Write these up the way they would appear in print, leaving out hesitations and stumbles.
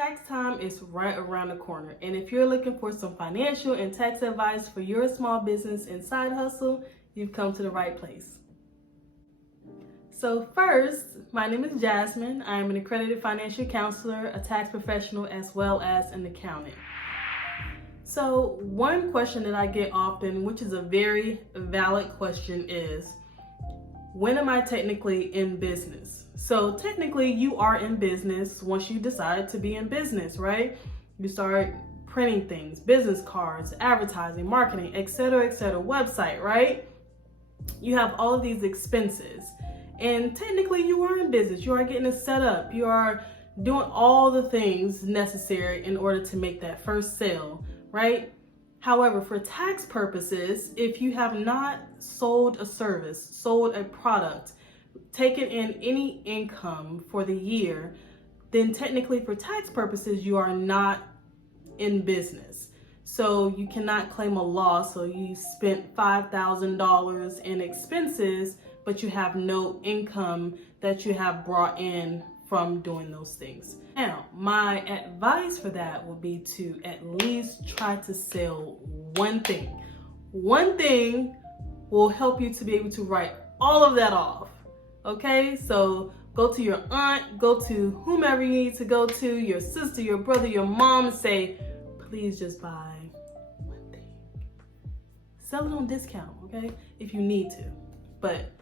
Tax time is right around the corner, and if you're looking for some financial and tax advice for your small business and side hustle, you've come to the right place. So first, my name is Jasmine. I am an accredited financial counselor, a tax professional, as well as an accountant. So one question that I get often, which is a very valid question, is when am I technically in business? So technically you are in business once you decide to be in business, right? You start printing things, business cards, advertising, marketing, etc., website, right? You have all of these expenses, and technically you are in business. You are getting it set up. You are doing all the things necessary in order to make that first sale, right? However, for tax purposes, if you have not sold a service, sold a product, taken in any income for the year, then technically for tax purposes, you are not in business. So you cannot claim a loss. So you spent $5,000 in expenses, but you have no income that you have brought in from doing those things. Now, my advice for that would be to at least try to sell one thing. One thing will help you to be able to write all of that off. Okay, so go to your aunt, go to whomever you need to go to, your sister, your brother, your mom, and say, please just buy one thing. Sell it on discount, okay, if you need to. But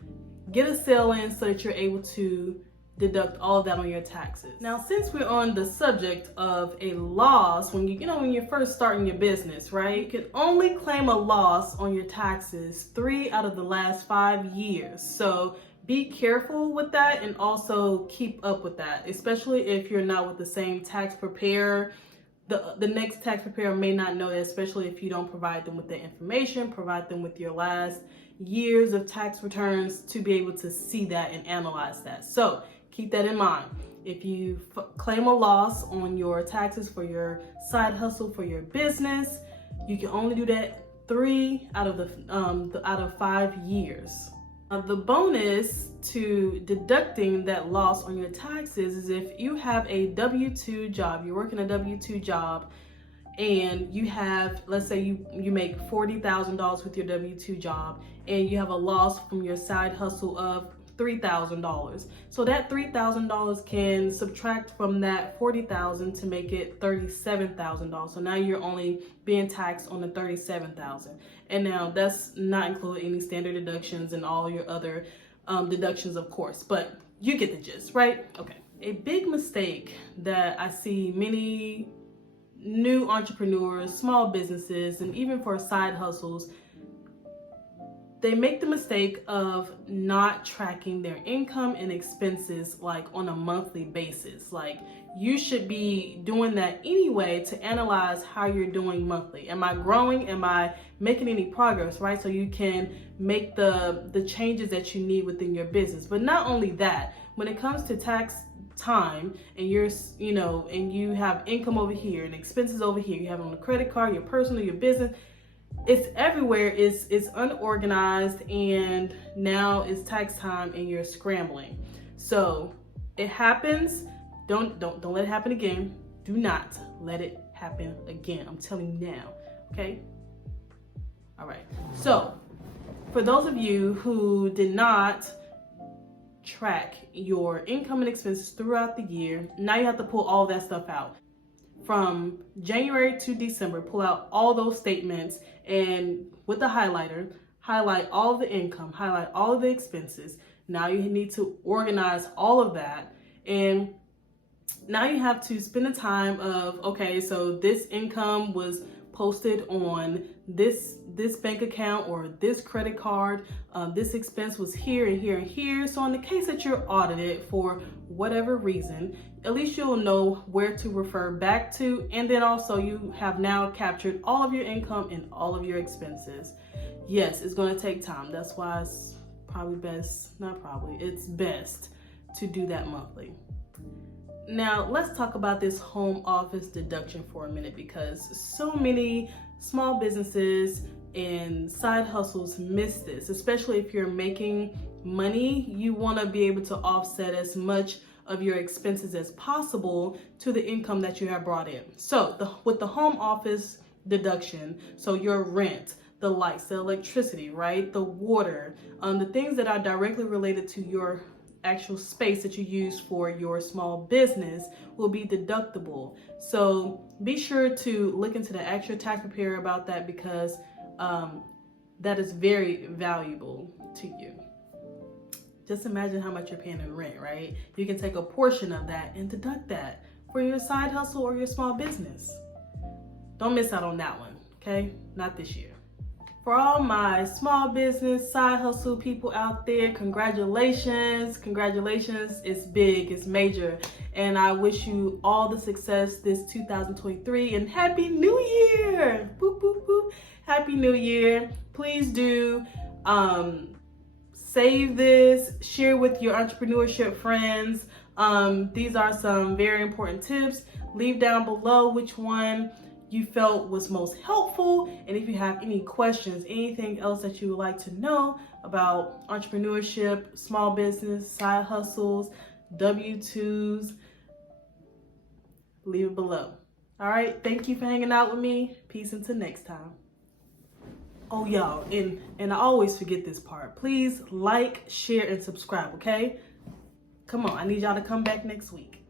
get a sale in so that you're able to deduct all of that on your taxes. Now, since we're on the subject of a loss, when you're first starting your business, right? You can only claim a loss on your taxes 3 out of the last 5 years. So be careful with that, and also keep up with that, especially if you're not with the same tax preparer. The next tax preparer may not know that, especially if you don't provide them with the information, provide them with your last years of tax returns to be able to see that and analyze that. So keep that in mind. If you claim a loss on your taxes for your side hustle, for your business, you can only do that 3 out of 5 years. The bonus to deducting that loss on your taxes is if you have a W-2 job, you're working a W-2 job, and you have, let's say you make $40,000 with your W-2 job, and you have a loss from your side hustle of $3,000. So that $3,000 can subtract from that $40,000 to make it $37,000. So now you're only being taxed on the $37,000. And now that's not including any standard deductions and all your other deductions, of course, but you get the gist, right? Okay. A big mistake that I see many new entrepreneurs, small businesses, and even for side hustles, they make the mistake of not tracking their income and expenses like on a monthly basis. Like, you should be doing that anyway to analyze how you're doing monthly. Am I growing? Am I making any progress, right? So you can make the changes that you need within your business. But not only that, when it comes to tax time, and and you have income over here and expenses over here, you have it on a credit card, your personal, your business, it's everywhere. It's unorganized, and now it's tax time and you're scrambling. So it happens. Don't let it happen again. Do not let it happen again. I'm telling you now. Okay? All right. So for those of you who did not track your income and expenses throughout the year, now you have to pull all that stuff out. From January to December, pull out all those statements, and with the highlighter, highlight all of the income, highlight all of the expenses. Now you need to organize all of that, and now you have to spend the time of, okay, so this income was posted on this bank account or this credit card. This expense was here and here and here. So in the case that you're audited for whatever reason, at least you'll know where to refer back to. And then also you have now captured all of your income and all of your expenses. Yes, it's going to take time. That's why it's it's best to do that monthly. Now, let's talk about this home office deduction for a minute, because so many small businesses and side hustles miss this, especially if you're making money. You want to be able to offset as much of your expenses as possible to the income that you have brought in. So with the home office deduction, so your rent, the lights, the electricity, right, the water, the things that are directly related to your actual space that you use for your small business will be deductible. So be sure to look into the actual tax preparer about that, because that is very valuable to you. Just imagine how much you're paying in rent, right? You can take a portion of that and deduct that for your side hustle or your small business. Don't miss out on that one, okay? Not this year. For all my small business, side hustle people out there, congratulations. Congratulations. It's big, it's major. And I wish you all the success this 2023, and Happy New Year. Boop, boop, boop. Happy New Year. Please do save this, share with your entrepreneurship friends. These are some very important tips. Leave down below which one you felt was most helpful, and if you have any questions, anything else that you would like to know about entrepreneurship, small business, side hustles, W-2s, leave it below. All right, thank you for hanging out with me. Peace until next time. Oh y'all, and I always forget this part. Please like, share, and subscribe, okay? Come on, I need y'all to come back next week.